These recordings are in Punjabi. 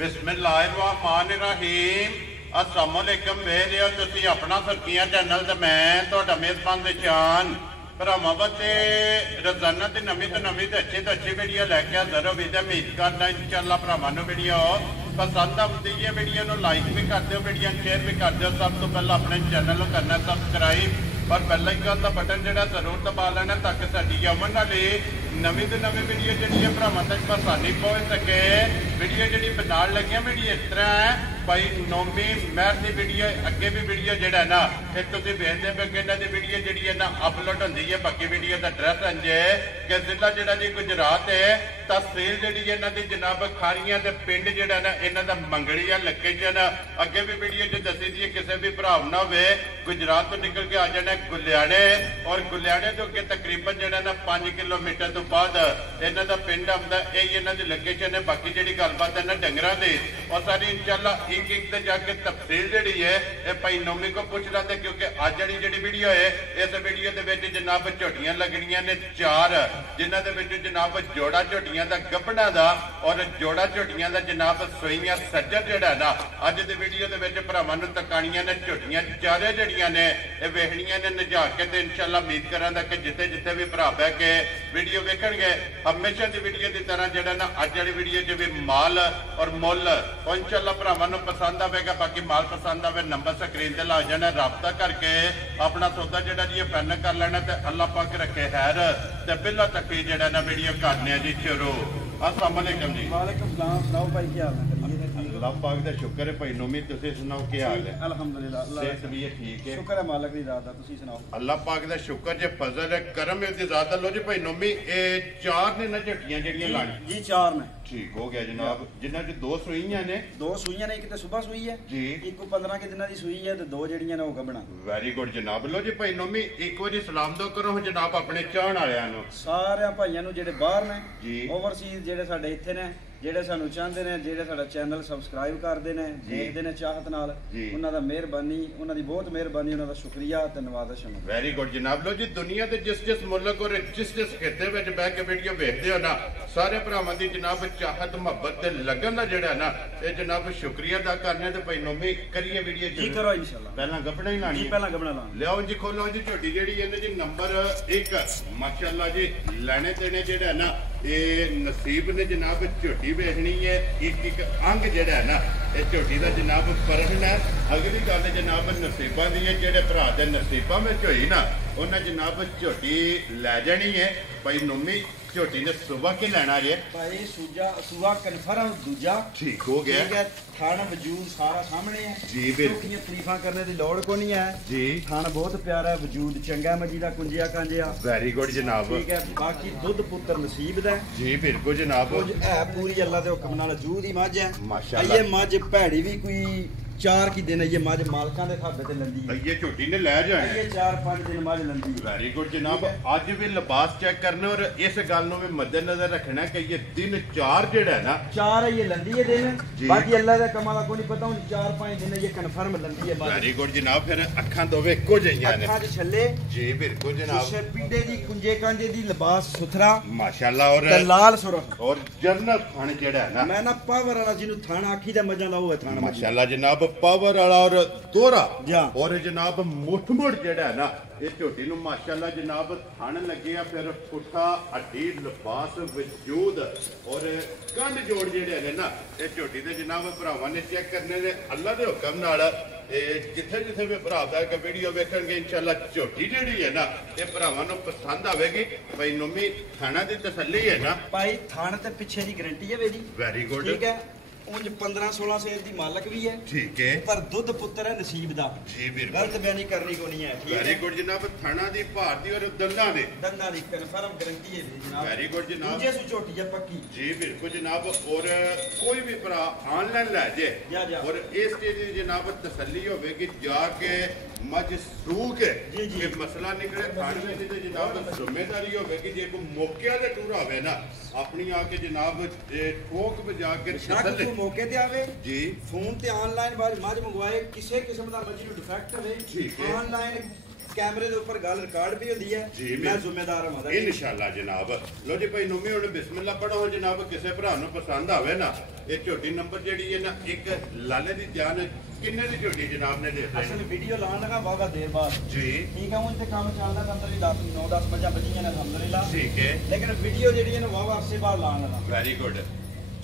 बिस्मिल्लाहिर्रहमानिर्रहीम अस्सलाम वालेकुम वेरियो तुसी अपना सरकियां चैनल ते मैं तुहाडा मेज़बान निशान भरावां बच्चे रोजाना ते नवीं तो अच्छी वीडियो लैके हाज़र हो। उम्मीद करना इंशाअल्लाह भरावां नूं वीडियो पसंद आती है। वीडियो नूं लाइक भी कर दो, वीडियो शेयर भी कर दो। सब तो पहले अपने चैनल को करना सबसक्राइब और बेल आइकन का बटन जो जरूर दबा लेना ताकि साडी आने वाली नवीं तो नवीं वीडियो जी भरावां तक आसानी पहुँच सके। वीडियो जी बनाने लगे वीडियो इस तरह है भाई नौमी महर की वीडियो अगे भी वीडियो जोड़ा ना ये तुम वेखते पे कि इन्हों की वीडियो जी है ना अपलोड होती है। बाकी वीडियो का एड्रैस इंज है कि जिला जोड़ा जी गुजरात है, तहसील जी इन्हों की जनाब खारियां ते पिंड जोड़ा ना इन्हों का मंगड़िया लोकेशन अगे भी वीडियो जो दसी दी है। किसी भी भरा ना हो गुजरात तो निकल के आ जाना गुलियाने और गुलियाने तो अगे तकरीबन जोड़ा ना 5 किलोमीटर तो बाद इन्हों का पिंड आता यही इन्हों की लोकेशन है। बाकी जी गलबात है ना डंगरां की और सारी इंशाअल्लाह एक जाके तफसील जी है ये भाई नौमी को पूछ रहा था क्योंकि अज वाली जी वीडियो है इस वीडियो के जनाब झोटियां लगनियां ने 4 जिन्हों के जनाब जोड़ा झोटियां का गबना का और जोड़ा झोटियां का जनाब सोईयां सज्जर जोड़ा ना अज की वीडियो के भरावां नूं तकाणियां ने झोटियां चारे जड़ियां ने वेखनियां ने नजा के इंशाअल्लाह उम्मीद करांगा कि जिथे जिथे भी भरा बह के वीडियो वेखणगे हमेशा की वीडियो की तरह जोड़ा ना अज वाली वीडियो च भी माल और मुल और इंशाअल्लाह भरावां नूं पसंद आएगा। बाकी माल पसंद आए नंबर स्क्रीन से ला जाना, राबता करके अपना सौदा जोड़ा जी फाइनल कर लेना। तो अल्लाह पाक रखे खैर ते बिल्ला तक जोड़ा ना वीडियो करने जी शुरू। अस्सलाम वालेकुम जी। वालेकुम सलाम। सुनाओ भाई क्या हाल है? अल्लाह पाक दा शुक्र है भाई नौमी तुसीं सुनाओ क्या हाल है? अल्हम्दुलिल्लाह सेहत भी है ठीक है, शुक्र है मालिक दी ज़ात दा। तुसीं सुनाओ? अल्लाह पाक दा शुक्र जे फजल है करम है दी ज़ात लो जी भाई नौमी ए 4 ने ना झटियां जड़ियां लानी जी 4 ने ठीक हो गया जनाब। जिन्हां च 2 सुईयां ने 2 सुईयां ने, एक तो सुबह सुई है जी, एक को 15 के दिनां दी सुई है ते 2 जड़ियां ने हो गबना। वेरी गुड जनाब। लो जी भाई नौमी एक बारी सलाम दो करो जनाब अपने चाहण वालियां नूं सारे भाइयों नूं जेड़े बाहर ने जी, ओवरसीज जेड़े साडे इत्थे ने जेड़े सानू चाहते ने जेड़े साडा चैनल सबसक्राइब करते ने देखते ने चाहत नाल उन्हां दा मेहरबानी उन्हां दी बहुत मेहरबानी उन्हां दा शुक्रिया ते नवाज़िश है। वेरी गुड जनाब। लो जी दुनिया के जिस मुल्क और जिस खिते में बह के वीडियो देखते हो ना सारे भरावां दी जनाब चाहत मुहब्बत ते लगन दा जेड़ा ना ये जनाब शुक्रिया अदा करने ते भाई नौमी करिए वीडियो जी करो इंशाअल्लाह। पहला गपड़ा ही लानी जी पहला गबना लाओ। लियाओ जी खोलो जी झोटी जेड़ी है जी नंबर 1 माशाअल्लाह जी लेने देने जेड़ा ना ये नसीब ने जनाब झोटी वेखनी है एक अंग जेड़ा है ना ये झोटी का जनाब परखना। अगली गल जनाब नसीबा दी है जेड़े भरा दे नसीबा में होई ना उन्हें जनाब झोटी लै जानी है। भाई नौमी झोटी ने सुबह के लेना जे भाई सुबह कन्फर्म दूजा ठीक हो गया। ठीक है थाना वजूद सारा सामने है जी बिल्कुल, चौकियां तरीफां करने की लोड़ को नहीं है जी थाना बहुत प्यारा है वजूद चंगा मजी दा कुंजिया कांजिया वेरी गुड जनाब। ठीक है बाकी दुध पुत्र नसीब दा जी बिल्कुल जनाब। कुछ है पूरी अल्लाह दे हुक्म नाल जूद ही मझ है माशाअल्लाह। ये मझ भैड़ी भी कोई 4 की दिन ये मझ मालकां दे खाबे ते लंदी है ये झोटी ने लै जाए ये 4-5 दिन मझ लंदी है। वेरी गुड जनाब। अज भी लिबास चेक करना और इस गल नूं भी मद्देनजर रखना कि ये दिन 4 जेड़ा है ना 4 है ये लंदी है दिन जी। बाकी अल्लाह दा कमाल को नहीं पता हुन 4-5 दिन ये कन्फर्म लंदी है। वेरी गुड जनाब। फिर अखां दोवे इक्को जिहियां ने अखां च छल्ले जी बिल्कुल जनाब। कुछ पीड़े दी कुंजे कांजे दी लिबास सुथरा माशाअल्लाह और ते लाल सुरख और जर्नल थान जेड़ा है ना मैं ना पावर वाला जिन्हों थाना आखी दा मजा लाओ है थाना माशाअल्लाह जनाब पावर वाला और दोहरा जा। और जनाब मुठमुड़ जेड़ा है ना ये झोटी नूं माशाअल्लाह जनाब थान लगे आ फिर पुट्ठा हड्डी लिबास वजूद और कंध जोड़ जेड़े ने ना ये झोटी दे जनाब भरावां ने चेक करने ने अल्लाह दे हुक्म नाल जिथे जिथे भी भरा के वीडियो वेखणगे इंशाअल्लाह झोटी जेड़ी है ना ये भरावां नूं पसंद आवेगी। भाई नौमी थाना दी तसल्ली है ना भाई थाने ते पीछे दी गारंटी है मेरी वेरी गुड ठीक है उंज 15-16 सेर दी मालक भी है ठीक है पर दुध पुत्र है नसीब दा जी बिल्कुल गलत बयानी करनी को नहीं है ठीक वेरी है गुड जनाब। थाना दी भार दी और दंदां दे दंदा दी कन्फर्म गारंटी है जनाब। वेरी गुड जनाब। दूजे सु झोटी है पक्की जी बिल्कुल जनाब। और कोई भी भरा ऑनलाइन लै जे जा। और इस चीज की जनाब तसल्ली होगी जाके मझ सूक जी, जी। कि मसला निकले थाने में तो जनाब जिम्मेदारी होगी जे कोई मौके ते टूर आवे ना अपनी आके जनाब ठोक बजा के तसल्ली मौके ते आवे जी फोन ते ऑनलाइन बार मझ मंगवाए किसी किस्म दा मर्जी नु डिफेक्ट होवे ठीक है। ऑनलाइन ਕੈਮਰੇ ਦੇ ਉੱਪਰ ਗੱਲ ਰਿਕਾਰਡ ਵੀ ਹੁੰਦੀ ਹੈ ਮੈਂ ਜ਼ਿੰਮੇਦਾਰ ਹਾਂ ਇਨਸ਼ਾਅੱਲਾ ਜਨਾਬ। ਲੋ ਜੀ ਭਾਈ ਨੋਮੀ ਹੁਣ ਬਿਸਮਿਲ੍ਲਾ ਪੜੋ ਜਨਾਬ। ਕਿਸੇ ਭਰਾ ਨੂੰ ਪਸੰਦ ਆਵੇ ਨਾ ਇਹ ਝੋਟੀ ਨੰਬਰ ਜਿਹੜੀ ਹੈ ਨਾ ਇੱਕ ਲਾਲੇ ਦੀ ਜਾਨ ਕਿੰਨੇ ਦੀ ਝੋਟੀ ਜਨਾਬ ਨੇ ਦਿੱਤੀ? ਅਸਲ ਵੀਡੀਓ ਲਾਉਣ ਲਗਾ ਬਾਗਾ ਦੇਰ ਬਾਅਦ ਜੀ ਠੀਕ ਹੈ। ਹੁਣ ਤੇ ਕੰਮ ਚੱਲਦਾ ਤਾਂ ਅੰਦਰ ਹੀ 9-10 ਵਜੇ ਬੱਜੀਆਂ ਨੇ ਅਲਹਮਦੁਲਿਲਾ ਠੀਕ ਹੈ। ਲੇਕਿਨ ਵੀਡੀਓ ਜਿਹੜੀ ਹੈ ਨਾ ਵਾਵਾ ਅਰਸੇ ਬਾਅਦ ਲਾਉਣ ਲਗਾ। Very good.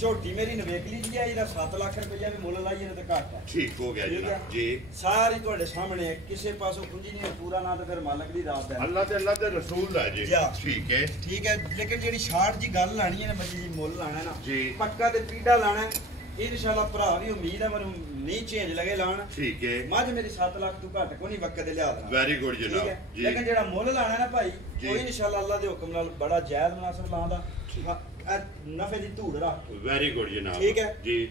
ਝੋਟੀ ਮੇਰੀ ਨਵੇਕਲੀ ਜੀ ਹੈ ਇਹਦਾ 7 ਲੱਖ ਰੁਪਇਆ ਵੀ ਮੁੱਲ ਲਾਈਏ ਤੇ ਘੱਟ ਹੈ। ਠੀਕ ਹੋ ਗਿਆ ਜਨਾਬ ਜੀ। ਸਾਰੀ ਤੁਹਾਡੇ ਸਾਹਮਣੇ ਕਿਸੇ ਪਾਸੋਂ ਕੁੰਜੀ ਨਹੀਂ ਪੂਰਾ ਨਾ ਤੇ ਫਿਰ ਮਾਲਕ ਦੀ ਰਾਤ ਹੈ ਅੱਲਾਹ ਤੇ ਰਸੂਲ ਦਾ ਜੀ। ਠੀਕ ਹੈ ਠੀਕ ਹੈ। ਲੇਕਿਨ ਜਿਹੜੀ ਸ਼ਾਰਟ ਜੀ ਗੱਲ ਲਾਣੀ ਹੈ ਨਾ ਮੱਜੀ ਜੀ ਮੁੱਲ ਲਾਣਾ ਨਾ ਜੀ ਪੱਕਾ ਤੇ ਪੀੜਾ ਲਾਣਾ ਇਨਸ਼ਾਅੱਲਾ। ਭਰਾ ਵੀ ਉਮੀਦ ਹੈ ਮੈਨੂੰ ਨਹੀਂ ਚੇਂਜ ਲਗੇ ਲਾਣ। ਠੀਕ ਹੈ। ਮੱਝ ਮੇਰੀ 7 ਲੱਖ ਤੋਂ ਘੱਟ ਕੋ ਨਹੀਂ ਵਕਤ ਦੇ ਲਿਆ ਦੇਣਾ। ਵੈਰੀ ਗੁੱਡ ਜਨਾਬ ਜੀ। ਲੇਕਿਨ ਜਿਹੜਾ ਮੁੱਲ ਲਾਣਾ ਨਾ ਭਾਈ ਉਹ ਇਨਸ਼ਾਅੱਲਾ ਅੱਲਾਹ ਦੇ ਹੁਕਮ ਨਾਲ ਬੜਾ ਜਾਇਜ਼ ਮੁਨਾਸਬ ਲਾਉਂਦਾ ਨਫੇ ਦੀ ਧੂੜ ਰੱਖ। ਵੈਰੀ ਗੁੱਡ ਜਨਾਬ ਠੀਕ ਹੈ ਜੀ।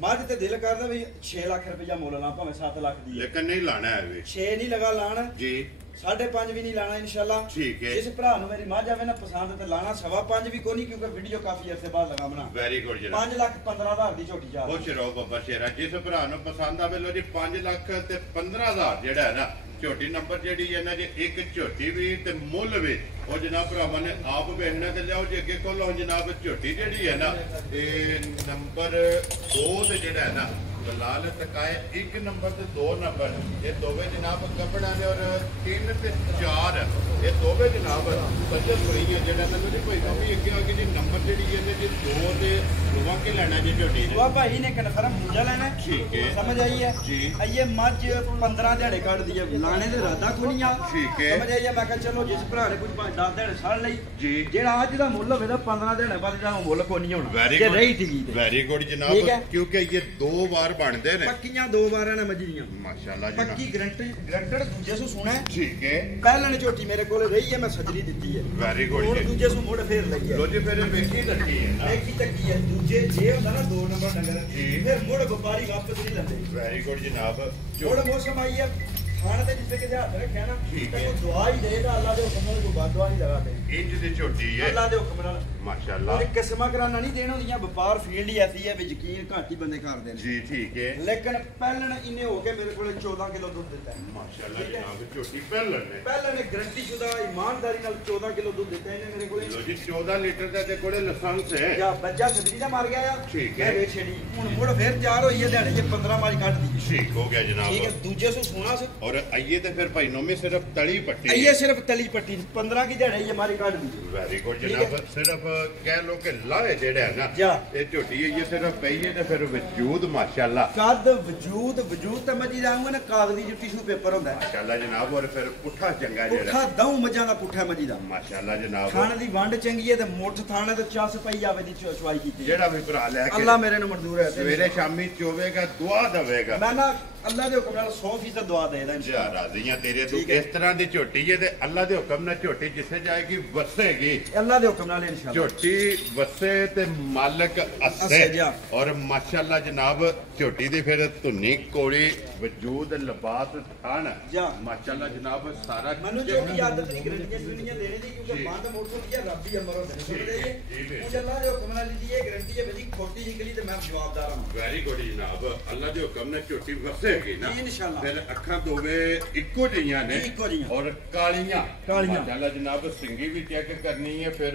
ਮੱਝ ਤੇ ਦਿਲ ਕਰਦਾ ਵੀ 6 ਲੱਖ ਰੁਪਇਆ ਮੁੱਲ ਲਾ ਭਾਵੇਂ 7 ਲੱਖ ਦੀ ਲੇਕਿਨ ਨਹੀਂ ਲਾਣਾ ਹੈ ਵੀ 6 ਨਹੀਂ ਲਗਾ ਲਾਣ ਜੀ। 5.5 ਵੀ ਨਹੀਂ ਲਾਣਾ ਇਨਸ਼ਾਅੱਲਾ। ਠੀਕ ਹੈ। ਜਿਸ ਭਰਾ ਨੂੰ ਮੇਰੀ ਮੱਝ ਆਵੇ ਨਾ ਪਸੰਦ ਤੇ ਲਾਣਾ 5.5 ਵੀ ਕੋਈ ਨਹੀਂ ਕਿਉਂਕਿ ਵੀਡੀਓ ਕਾਫੀ ਅਰਸੇ ਬਾਅਦ ਲਗਾਵਣਾ। ਵੈਰੀ ਗੁੱਡ ਜਨਾਬ। 5,15,000 ਦੀ ਝੋਟੀ ਜਾ ਖੁਸ਼ ਰਹੋ ਬੱਬਾ ਸ਼ੇਰਾ। ਜਿਸ ਭਰਾ ਨੂੰ ਪਸੰਦ ਆਵੇ ਲੋ ਜੀ 5 ਲੱਖ ਤੇ 15,000 ਜਿਹੜਾ ਹੈ ਨਾ ਝੋਟੀ ਨੰਬਰ ਜਿਹੜੀ ਹੈ ਨਾ ਜੀ ਇੱਕ ਝੋਟੀ ਵੀ ਤੇ ਮੁੱਲ ਵੀ ਉਹ ਜਨਾਬ ਭਰਾਵਾਂ ਨੇ ਆਪ ਵੇਖਣਾ ਤੇ ਲਿਆਓ ਜੀ ਅੱਗੇ ਖੋਲੋ ਜਨਾਬ। ਝੋਟੀ ਜਿਹੜੀ ਹੈ ਨਾ ਇਹ ਨੰਬਰ 2 ਤੇ ਜਿਹੜਾ ਹੈ ਨਾ ਲਾਲ ਤਕਾਏ 1 ਨੰਬਰ ਤੇ 2 ਨੰਬਰ ਇਹ ਦੋਵੇਂ ਜਨਾਬ ਕੱਪੜਾ ਨੇ ਔਰ 3 ਤੇ 4 ਇਹ ਦੋਵੇਂ ਜਨਾਬ ਸੱਜੇ ਸੁਣੀਆਂ ਜਿਹੜਾ ਮੈਨੂੰ ਜੀ ਕੋਈ ਕਮੀ ਅੱਗੇ ਆ ਗਈ ਜੀ ਨੰਬਰ ਜਿਹੜੀ ਇਹਨੇ ਜੀ 2 ਤੇ ਦੁਆ ਕੇ ਲੈਣਾ ਜੀ ਝੋਟੀ ਜੀ। ਉਹ ਭਾਈ ਨੇ ਕਨਫਰਮ ਮੁੰਡਾ ਲੈਣਾ। ਠੀਕ ਹੈ। ਸਮਝ ਆਈ ਹੈ ਜੀ। ਇਹ ਮੱਝ 15 ਦਿਹਾੜੇ ਕੱਢਦੀ ਹੈ ਲਾਣੇ ਦੇ ਰਾਦਾ ਕੋਈ ਨਹੀਂ ਆ। ਠੀਕ ਹੈ। ਸਮਝ ਆਈ ਹੈ। ਮੈਂ ਕਿਹਾ ਚਲੋ ਜਿਸ ਭਰਾ ਨੇ ਕੁਝ 10 ਦਿਹਾੜੇ ਸਾਲ ਲਈ ਜੀ ਜਿਹੜਾ ਅੱਜ ਦਾ ਮੁੱਲ ਹੋਵੇ ਤਾਂ 15 ਦਿਹਾੜੇ ਬਾਅਦ ਜਿਹੜਾ ਮੁੱਲ ਕੋਈ ਨਹੀਂ ਹੋਣਾ ਵੈਰੀ ਜੇ ਗੁੱਡ ਰਹੀ ਠੀਕ ਹੈ। ਵੈਰੀ ਗੁੱਡ ਜਨਾਬ ਕਿਉਂਕਿ ਇਹ 2 ਵਾਰ ਬਣਦੇ ਨੇ ਪੱਕੀਆਂ 2 ਵਾਰਾਂ ਨੇ ਮੱਝੀਆਂ ਮਾਸ਼ਾਅੱਲਾ ਜੀ। ਪੱਕੀ ਗਰੰਟਡ ਦੂਜੇ ਸੂ ਸੁਣਾ ਠੀਕ ਹੈ। ਪਹਿਲਾਂ ਨੇ ਝੋਟੀ ਮੇਰੇ ਕੋਲ ਰਹੀ ਹੈ ਮੈਂ ਸੱਜਰੀ ਦਿੱਤੀ ਹੈ। ਵੈਰੀ ਗੁੱਡ ਹੁਣ ਜੀ। ਦੂਜੇ ਸੂ ਮੁੜ ਫੇਰ ਲਈ ਹੈ। ਲੋ ਜੀ ਫਿਰ ਵੇਖੀ ਰੱਖੀ ਹੈ ਨਾ ਵੇਖੀ ਤੱਕੀ ਹੈ। ਦੂਜੇ ਜੇ ਹੁੰਦਾ ਨਾ 2 ਨੰਬਰ ਡੰਗਰ ਜੀ। ਫਿਰ ਮੁੜ ਵਪਾਰੀ ਵਾਪਸ ਨਹੀਂ ਲੈਂਦੇ। ਵੈਰੀ ਗੁੱਡ ਜਨਾਬ। ਮੁੜ ਮੌਸਮ ਆਈ ਹੈ ਖਾਣ ਤੇ ਜਿੱਥੇ ਕਿਤੇ ਹੱਥ ਰੱਖਿਆ ਨਾ ਠੀਕ ਤੇ ਹੈ। ਕੋਈ ਦੁਆ ਹੀ ਦੇਗਾ ਅੱਲਾ ਦੇ ਹੁਕਮ ਨਾਲ ਕੋਈ ਬਦਦੁਆ ਨਹੀਂ ਲਗਾਤੇ। ਇੰਜ ਦੀ ਝੋਟੀ ਹੈ ਅੱਲਾ ਦੇ ਹੁਕਮ ਨਾਲ ਮਾਸ਼ਾਅੱਲਾ। ਉਹਦੀ ਕਿਸਮਾਂ ਕਰਾਨਾ ਨਹੀਂ ਦੇਣ ਹੁੰਦੀਆਂ ਵਪਾਰ ਫੀਲਡ ਹੀ ਐਸੀ ਹੈ ਵੀ ਯਕੀਨ ਘੱਟ ਹੀ ਬੰਦੇ ਕਰਦੇ ਨੇ ਜੀ। ਠੀਕ ਹੈ। ਲੇਕਿਨ ਪਹਿਲਣ ਇਹਨੇ ਹੋ ਕੇ ਮੇਰੇ ਕੋਲ 14 ਕਿਲੋ ਦੁੱਧ ਦਿੱਤਾ ਹੈ। ਮਾਸ਼ਾਅੱਲਾ ਜਨਾਬ ਝੋਟੀ ਪਹਿਲਣ ਨੇ ਪਹਿਲਾਂ ਨੇ ਗਰੰਟੀ ਸ਼ੁਦਾ ਇਮਾਨਦਾਰੀ ਨਾਲ 14 ਕਿਲੋ ਦੁੱਧ ਦਿੱਤਾ ਇਹਨੇ ਮੇਰੇ ਕੋਲੇ। ਲੋ ਜੀ 14 ਲੀਟਰ ਦਾ ਤੇ ਕੋਲੇ ਲਾਇਸੈਂਸ ਹੈ। ਜਾਂ ਬੱਚਾ ਸਬਜ਼ੀ ਦਾ ਮਰ ਗਿਆ ਆ ਠੀਕ ਹੈ। ਵੇਚ ਛੜੀ ਹੁਣ ਮੁੜ ਫੇਰ ਤਿਆਰ ਹੋਈ ਹੈ ਦਿਹਾੜੇ 'ਚ 15 ਮਾਰੀ ਕੱਢਦੀ। ਠੀਕ ਹੋ ਗਿਆ ਠੀਕ ਹੈ। ਜਨਾਬ। ਦੂਜੇ ਸੋ ਸੋਨਾ ਸੀ ਔਰ ਆਈਏ ਤੇ ਫਿਰ ਭਾਈ ਨੋਮੀ ਸਿਰਫ ਤਲੀ ਪੱਟੀ ਇਹ ਸਿਰਫ ਤਲੀ ਪੱਟੀ 15 ਕੀ ਦਿਹਾੜੇ ਇਹ ਮਾਰੀ ਕੱਢਦੀ। ਵੈਰੀ ਗੁੱਡ ਜਨਾਬ। ਸਿਰਫ ਕਹਿ ਲੋ ਕਿ ਲਾਹੇ ਜਿਹੜਾ ਹੈ ਨਾ ਇਹ ਝੋਟੀ ਹੈ ਇਹ ਸਿਰਫ ਪਈਏ ਤੇ ਫਿਰ ਵਜੂਦ ਮਾਸ਼ਾਅੱਲਾ ਕੱਦ ਵਜੂਦ ਤੇ ਮੱਜੀ ਦਾ ਆਉਂਗਾ ਨਾ ਕਾਗਜ਼ੀ ਜੋ ਟਿਸ਼ੂ ਪੇਪਰ ਹੁੰਦਾ ਹੈ ਮਾਸ਼ਾਅੱਲਾ ਜਨਾਬ। ਔਰ ਫਿਰ ਪੁੱਠਾ ਚੰਗਾ ਜਿਹੜਾ ਪੁੱਠਾ ਦਊ ਮੱਝਾਂ ਦਾ ਪੁੱਠਾ ਮੱਜੀ ਦਾ ਮਾਸ਼ਾਅੱਲਾ ਜਨਾਬ। ਖਾਣ ਦੀ ਵੰਡ ਚੰਗੀ ਹੈ ਤੇ ਮੁੱਠ ਥਾਣੇ ਤੇ ਚੱਸ ਪਈ ਜਾਵੇ ਦੀ ਚੁਆਈ ਕੀਤੀ ਜਿਹੜਾ ਵੀ ਭਰਾ ਲੈ ਕੇ ਅੱਲਾ ਮੇਰੇ ਨੂੰ ਮਨਜ਼ੂਰ ਹੈ। ਸਵੇਰੇ ਸ਼ਾਮੀ ਚੋਵੇਗਾ ਦੁਆ ਦੇਵੇਗਾ। ਮੈਂ ਨਾ ਅੱਲਾ ਦੇ ਹੁਕਮ ਨਾਲ 100% ਦੁਆ ਦੇਦਾ ਜਾ ਰਾਜ਼ੀਆਂ ਤੇਰੇ ਤੋਂ ਇਸ ਤਰ੍ਹਾਂ ਦੀ ਝੋਟੀ ਹੈ ਤੇ ਅੱਲਾ ਦੇ ਹੁਕਮ ਨਾਲ ਝੋਟੀ ਜਿੱਥੇ ਜਾਏਗੀ ਵਸੇਗੀ। ਅੱਲਾ ਦੇ ਹੁਕਮ ਨਾਲ ਇਨਸ਼ਾਅੱਲਾ ਝੋਟੀ ਵਸੇ ਤੇ ਮਾਲਕ ਅਸੇ। ਔਰ ਮਾਸ਼ਾਅੱਲਾ ਜਨਾਬ ਝੋਟੀ ਦੀ ਫਿਰ ਧੁੰਨੀ ਕੋਲੀ ਵਜੂਦ ਲਿਬਾਸ ਥਣ ਮਾਸ਼ਾਅੱਲਾ ਜਨਾਬ ਸਾਰਾ ਮੈਨੂੰ ਜੋ ਕੀ ਆਦਤ ਨਹੀਂ ਗਰੰਟੀਆਂ ਸੁਣੀਆਂ ਦੇਣੇ ਦੀ ਕਿਉਂਕਿ ਬੰਦ ਮੋਟਰ ਦੀ ਰੱਬ ਹੀ ਅਮਰ ਹੁੰਦੇ ਨੇ ਸੁਣਦੇ ਜੀ। ਉਹ ਅੱਲਾ ਦੇ ਹੁਕਮ ਨਾਲ ਦੀ ਇਹ ਗਰੰਟੀ ਹੈ ਬਈ ਖੋਟੀ ਨਿਕਲੀ ਤੇ ਮੈਂ ਜਵਾਬਦਾਰ ਹਾਂ। ਵੈਰੀ ਗੁੱਡ ਜਨਾਬ। ਅੱਲਾ ਦੇ ਹੁਕਮ ਨਾਲ ਝੋਟੀ ਵਸੇਗੀ ਨਾ ਇਨਸ਼ਾਅੱਲਾ। ਫਿਰ ਅੱਖਾਂ ਦੋਵੇਂ ਇੱਕੋ ਜਿਹੀਆਂ ਨੇ ਔਰ ਕਾਲੀਆਂ ਮਾਸ਼ਾਅੱਲਾ ਜਨਾਬ। ਸਿੰਗੀ ਵੀ ਚੈੱਕ ਕਰਨੀ ਹੈ ਫਿਰ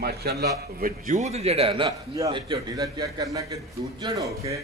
ਮਾਸ਼ਾਅੱਲਾ ਵਜੂਦ ਜਿਹੜਾ ਹੈ ਨਾ ਇਹ ਝੋਟੀ ਦਾ ਚੈੱਕ ਕਰਨਾ ਕਿ ਦੂਜਣ ਹੋ ਕੇ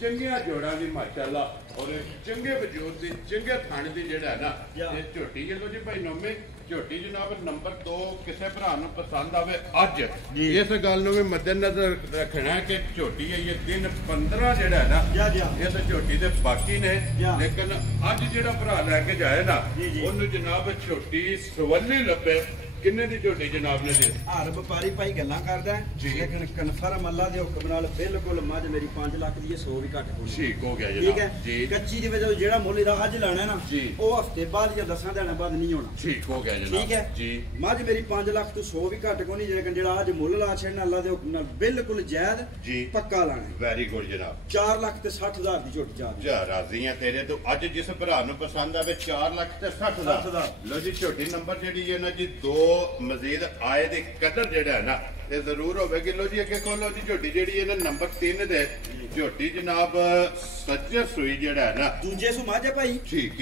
ਚੰਗੀਆਂ ਜੋੜਾਂ ਦੀ ਮਾਸ਼ਾਅੱਲਾ ਔਰ ਚੰਗੇ ਵਜੂਦ ਦੀ ਚੰਗੇ ਥਣ ਦੀ ਜਿਹੜਾ ਹੈ ਨਾ ਇਹ ਝੋਟੀ ਜਦੋਂ ਜੀ ਭਾਈ ਨੋਮੇ ਝੋਟੀ ਜਨਾਬ ਨੰਬਰ 2 ਕਿਸੇ ਭਰਾ ਨੂੰ ਪਸੰਦ ਆਵੇ ਅੱਜ ਇਸ ਗੱਲ ਨੂੰ ਵੀ ਮੱਦੇਨਜ਼ਰ ਰੱਖਣਾ ਕਿ ਝੋਟੀ ਹੈ ਇਹ ਦਿਨ 15 ਜਿਹੜਾ ਹੈ ਨਾ ਇਸ ਝੋਟੀ ਦੇ ਬਾਕੀ ਨੇ। ਲੇਕਿਨ ਅੱਜ ਜਿਹੜਾ ਭਰਾ ਲੈ ਕੇ ਜਾਏ ਨਾ ਉਹਨੂੰ ਜਨਾਬ ਝੋਟੀ ਸਵੱਲੀ ਲੱਭੇ। ਕਿੰਨੇ ਦੀ ਝੋਟੀ ਜਨਾਬ ਨੇ ਦੇ ਹਰ ਵਪਾਰੀ ਭਾਈ ਗੱਲਾਂ ਕਰਦਾ ਲੇਕਿਨ ਕਨਫਰਮ ਅੱਲਾ ਦੇ ਹੁਕਮ ਨਾਲ ਬਿਲਕੁਲ ਮੱਝ ਮੇਰੀ 5 ਲੱਖ ਦੀ 100 ਵੀ ਘੱਟ ਹੋਣੀ। ਠੀਕ ਹੋ ਗਿਆ ਜਨਾਬ ਜੀ। ਕੱਚੀ ਦੀ ਵਜ੍ਹਾ ਜਿਹੜਾ ਮੁੱਲ ਇਹਦਾ ਅੱਜ ਲਾਣਾ ਨਾ ਉਹ ਹਫਤੇ ਬਾਅਦ ਜਾਂ 10 ਦਿਨਾਂ ਬਾਅਦ ਨਹੀਂ ਹੋਣਾ। ਠੀਕ ਹੋ ਗਿਆ ਜਨਾਬ। ਠੀਕ ਹੈ ਜੀ। ਮੱਝ ਮੇਰੀ 5 ਲੱਖ ਤੋਂ 100 ਵੀ ਘੱਟ ਕੋਣੀ ਲੇਕਿਨ ਜਿਹੜਾ ਅੱਜ ਮੁੱਲ ਲਾ ਛੱਡਣਾ ਅੱਲਾ ਦੇ ਹੁਕਮ ਨਾਲ ਬਿਲਕੁਲ ਜਾਇਜ਼ ਪੱਕਾ ਲਾਣਾ। ਵੈਰੀ ਗੁੱਡ ਜਨਾਬ। 4 ਲੱਖ ਤੇ 60,000 ਦੀ ਝੋਟੀ ਜਾ ਰਾਜ਼ੀ ਆ ਤੇਰੇ ਤੋਂ ਅੱਜ ਜਿਸ ਭਰਾ ਨੂੰ ਪਸੰਦ ਆਵੇ 4 ਲੱਖ ਤੇ 60,000। ਲੋ ਜੀ ਝੋਟੀ ਨੰਬਰ ਜਿਹੜੀ ਹੈ ਨਾ ਜੀ 2 ਮਜ਼ੀਦ ਆਏ ਦੇ ਕਦਰ ਜਿਹੜਾ ਹੈ ਨਾ ਇਹ ਜ਼ਰੂਰ ਹੋਵੇਗੀ। ਲੋ ਜੀ ਅੱਗੇ ਖੋਲੋ ਜੀ ਝੋਟੀ ਜਿਹੜੀ ਹੈ ਨਾ ਨੰਬਰ 3 ਦੇ ਝੋਟੀ ਜਨਾਬ ਸੱਜਰ ਸੂਈ ਜਿਹੜਾ ਹੈ ਨਾ ਦੂਜੇ ਸੂ ਮੱਝ ਹੈ ਭਾਈ। ਠੀਕ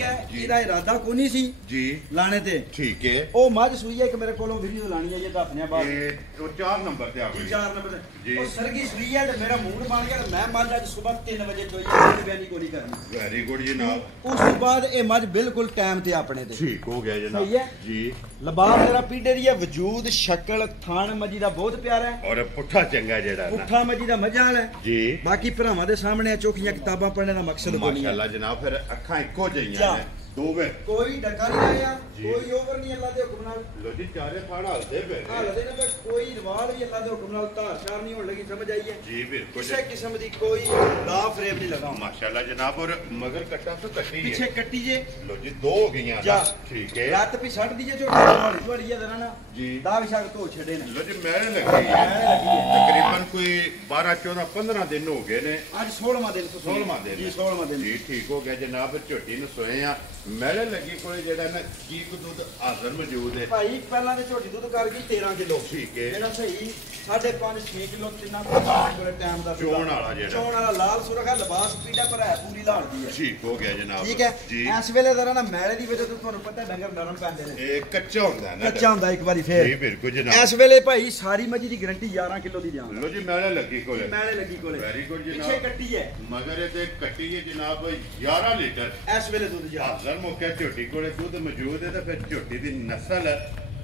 ਹੈ ਇਹਦਾ ਇਰਾਦਾ ਕੋਈ ਨਹੀਂ ਸੀ ਜੀ ਲਾਣੇ ਤੇ। ਠੀਕ ਹੈ ਉਹ ਮੱਝ ਸੂਈ ਹੈ ਇੱਕ ਮੇਰੇ ਕੋਲੋਂ ਵੀਡੀਓ ਲਾਣੀ ਹੈ ਇਹ ਦੱਸਣਿਆ ਬਾਅਦ ਇਹ ਉਹ 4 ਨੰਬਰ ਤੇ ਆਪਣੀ 4 ਨੰਬਰ ਜੀ। ਉਹ ਸਰਗੀ ਸੂਈ ਹੈ ਤੇ ਮੇਰਾ ਮੂਡ ਬਣ ਗਿਆ ਮੈਂ ਮੱਝ ਅੱਜ ਸਵੇਰ 3 ਵਜੇ ਚੋਈ ਹੈ ਬਿਆਨੀ ਕੋਈ ਨਹੀਂ ਕਰਨੀ। ਵੈਰੀ ਗੁੱਡ ਜਨਾਬ। ਉਸ ਤੋਂ ਬਾਅਦ ਇਹ ਮੱਝ ਬਿਲਕੁਲ ਟਾਈਮ ਤੇ ਆਪਣੇ ਤੇ ਠੀਕ ਹੋ ਗਿਆ ਜਨਾਬ। ਸਹੀ ਹੈ ਜੀ। ਲਬਾਸ ਤੇਰਾ ਪੀਡੇ ਦੀ ਹੈ ਵਜੂਦ ਸ਼ਕਲ ਥਾਣ ਮੱਜੀ ਦਾ ਬਹੁਤ ਪਿਆਰਾ ਹੈ ਔਰ ਪੁੱਠਾ ਚੰਗਾ ਜਿਹੜਾ ਨਾ ਪੁੱਠਾ ਮੱਜੀ ਦਾ ਮਜ਼ਾ ਵਾਲਾ ਹੈ ਜੀ। ਬਾਕੀ ਭਰਾਵਾਂ ਦੇ ਸਾਹਮਣੇ ਚੋਖੀਆਂ ਕਿਤਾਬਾਂ ਪੜ੍ਹਨੇ ਦਾ ਮਕਸਦ ਕੋਈ ਨਹੀਂ ਹੈ। ਮਾਸ਼ਾਅੱਲਾ ਜਨਾਬ ਫਿਰ ਅੱਖਾਂ ਇੱਕੋ ਜਿਹੀਆਂ ਨੇ ਦੋਵੇਂ ਕੋਈ ਡੱਕਾ ਨਹੀਂ ਆਇਆ ਕੋਈ ਓਵਰ ਨਹੀਂ ਅੱਲਾ ਦੇ ਹੁਕਮ ਨਾਲ। ਲੋ ਜੀ ਚਾਰੇ ਥਾੜ ਹਲਦੇ ਪਏ ਹਾਲਦੇ ਨੇ ਬਸ ਕੋਈ ਰਿਵਾਲ ਵੀ ਅੱਲਾ ਦੇ ਹੁਕਮ ਨਾਲ ਧਾਰ ਸ਼ਾਰ ਨਹੀਂ ਹੋਣ ਲੱਗੀ ਸਮਝ ਆਈ ਹੈ ਜੀ ਬਿਲਕੁਲ ਕਿਸੇ ਕਿਸਮ ਦੀ ਕੋਈ ਲਾ ਫਰੇਮ ਨਹੀਂ ਲਗਾ ਮਾਸ਼ਾਅੱਲਾ ਜਨਾਬ। ਔਰ ਮਗਰ ਕੱਟਾ ਤੋਂ ਕੱਟੀ ਪਿੱਛੇ ਹੈ ਕੱਟੀ ਜੇ ਲੋ ਜੀ 2 ਹੋ ਗਈਆਂ ਜਾ। ਠੀਕ ਹੈ ਰਾਤ ਵੀ ਛੱਡ ਦੀਏ ਝੋਟੀ ਵਾਲੀ ਹੈ ਜਰਾ ਨਾ ਜੀ। ਦਾ ਵਿਸ਼ਾਕ ਧੋ ਛੱਡੇ ਨੇ ਲੋ ਜੀ ਮੈਲ ਲੱਗੀ ਹੈ ਤਕਰੀਬਨ ਕੋਈ 12 14 15 ਦਿਨ ਹੋ ਗਏ ਨੇ। ਅੱਜ 16ਵਾਂ ਦਿਨ 16ਵਾਂ ਦਿਨ ਜੀ 16ਵਾਂ ਦਿਨ ਜੀ। ਠੀਕ ਹੋ ਗਿਆ ਜਨਾਬ। ਝੋਟੀ ਨੂੰ ਸੋਏ ਆ ਮੈਲ ਲੱਗੀ ਕੋਲੇ ਜਿਹੜਾ ਨਾ ਚੀਕ ਦੁੱਧ ਹਾਜ਼ਰ ਮੌਜੂਦ ਹੈ ਭਾਈ ਪਹਿਲਾਂ ਤੇ ਝੋਟੀ ਦੁੱਧ ਕਰ ਗਈ 13 ਕਿਲੋ। ਠੀਕ ਹੈ ਜਿਹੜਾ ਸਹੀ 5.5 6 ਕਿਲੋ ਤਿੰਨਾਂ ਕੋਲੇ ਟਾਈਮ ਦਾ ਚੋਣ ਵਾਲਾ ਜਿਹੜਾ ਚੋਣ ਵਾਲਾ ਲਾਲ ਸੁਰਖਾ ਲਿਬਾਸ ਪੀੜਾ ਪਰ ਹੈ ਪੂਰੀ ਲਾਲ ਦੀ ਹੈ। ਠੀਕ ਹੋ ਗਿਆ ਜਨਾਬ। ਠੀਕ ਹੈ ਜੀ। ਇਸ ਵੇਲੇ ਜ਼ਰਾ ਨਾ ਮੈਲੇ ਦੀ ਵਜ੍ਹਾ ਤੋਂ ਤੁਹਾਨੂੰ ਪਤਾ ਡੰਗਰ ਨਰਮ ਪੈਂਦੇ ਨੇ ਇਹ ਕੱਚਾ ਹੁੰਦਾ ਨਾ ਕੱਚਾ ਹੁੰਦਾ ਇੱਕ ਵਾਰੀ ਫੇਰ ਜੀ ਬਿਲਕੁਲ ਜਨਾਬ। ਇਸ ਵੇਲੇ ਭਾਈ ਸਾਰੀ ਮੱਝੀ ਦੀ ਗਾਰੰਟੀ 11 ਕਿਲੋ ਦੀ ਦਿਆਂਗੇ। ਲੋ ਜੀ ਮੈਲ ਲੱਗੀ ਕੋਲੇ ਮੈਲੇ ਲੱਗੀ ਕੋਲੇ ਵੈਰੀ ਗੁੱਡ ਪਿੱਛੇ ਜਨਾਬ। ਕੱਟੀ ਹੈ ਮਗਰ ਇਹਦੇ ਕੱਟੀ ਹੈ ਜਨਾਬ 11 ਲੀਟਰ ਇਸ ਵੇਲੇ ਦੁੱਧ ਜਾ ਹਾਜ਼ਰ ਮੌਕੇ ਝੋਟੀ ਕੋਲੇ ਦੁੱਧ ਮੌਜੂਦ ਹੈ। ਤਾਂ ਫਿਰ ਝੋਟੀ ਦੀ ਨਸਲ